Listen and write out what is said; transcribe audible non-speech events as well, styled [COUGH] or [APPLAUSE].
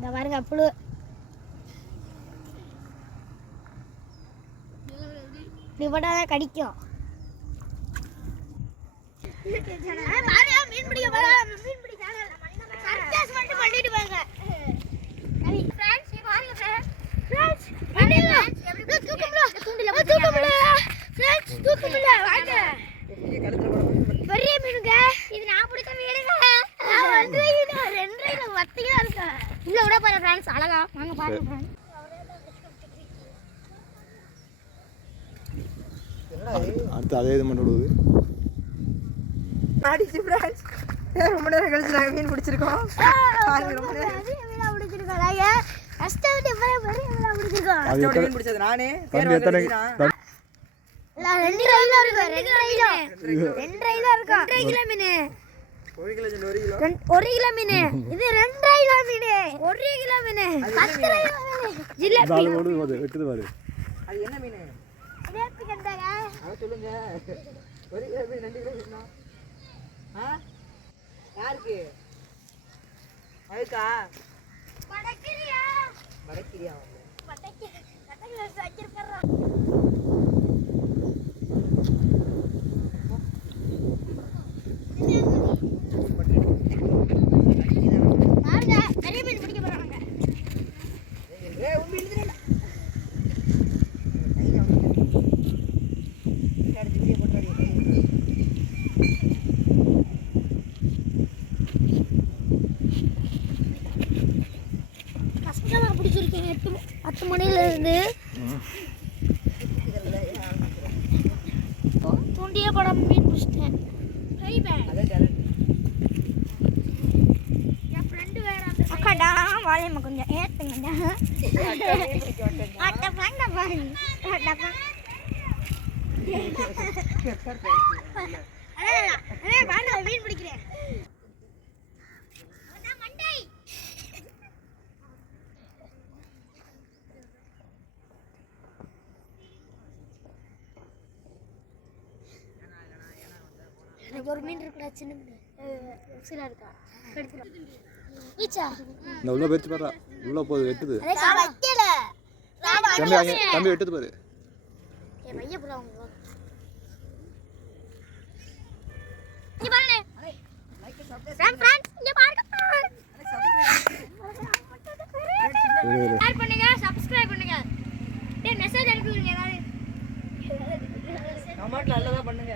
இந்த பாருங்க புழு. இப்படி போட்டாதான் கடிக்கும். மீன் பிடிக்க போறா. மீன் பிடிக்க மட்டும் பண்ணிட்டு போங்க. பெரிய மீனுங்க. இது நான் பிடிச்ச மீனுங்க நான் ஒன்றரை கிலோ ரெண்டரை கிலோ பத்து கிலோ இருக்கு உள்ள விட போற ஃப்ரெண்ட்ஸ் அழகா. வாங்க பாருங்க ஃப்ரெண்ட்ஸ் அடுத்து அதே இது மட்டும் விடுவது அடிச்சு ஃப்ரெண்ட்ஸ் ரொம்ப நேரம் கழிச்சு நாங்கள் மீன் பிடிச்சிருக்கோம். பாருங்க ரொம்ப நேரம். பிடிச்சிருக்கோம். கஷ்டப்பட்டு பெரிய மீனா பிடிச்சிருக்கோம். அது கஷ்டப்பட்டு மீன் பிடிச்சது நானே. எத்தனை ரெண்டு கிலோ இருக்கு ரெண்டரை கிலோ ரெண்டரை கிலோ இருக்கும். மீன். ஒரு கிலோ ஒரு கிலோ. ரெண்டு- ஒரு கிலோ மீன். இது ரெண்டரை கிலோ மீன். ஒரு கிலோ மீன். பத்தரை கிலோ மீன். [LAUGHS] ஜிலேபி. நாலு போடு போது வெட்டுது பாரு. அது என்ன மீன்? ஜிலேபி கண்டாங்க அதை சொல்லுங்க. ஒரு கிலோ மீன் ரெண்டு கிலோ மீனா ஆ? யாருக்கு? அதுக்கா படக்கிறியா வடக்கிரியா படக்கி படக்கி வச்சிருக்கறோம் பாருங்க பெரிய மீன் பிடிக்க போறாங்க ஏய் உன் மீன் இதுல அடிச்சு வீடியோ போட்டு கஷ்டமா பிடிச்சிருக்கேன் எட்டு பத்து மணில இருந்து தூண்டிய படம் மீன் பிடிச்சிட்டேன். அக்காடா வாழையம்மா கொஞ்சம் ஏத்துங்கடா. அட்ட பாங்க பாருங்க அட்ட வாங்க மீன் பிடிக்கிறேன். எனக்கு ஒரு மீன் இருக்குடா சின்ன மீன். சில இருக்கா? ஈச்சா இந்த உள்ள போயிடுச்சு பாரு உள்ள போகுது வெட்டுது நான் தம்பி அங்கே தம்பி வெட்டுது பாரு. பண்ணுங்க சப்ஸ்கிரைப் பண்ணுங்க. மெசேஜ் அனுப்பி விடுங்க ஏதாவது. கமெண்ட்ல நல்லதா பண்ணுங்க.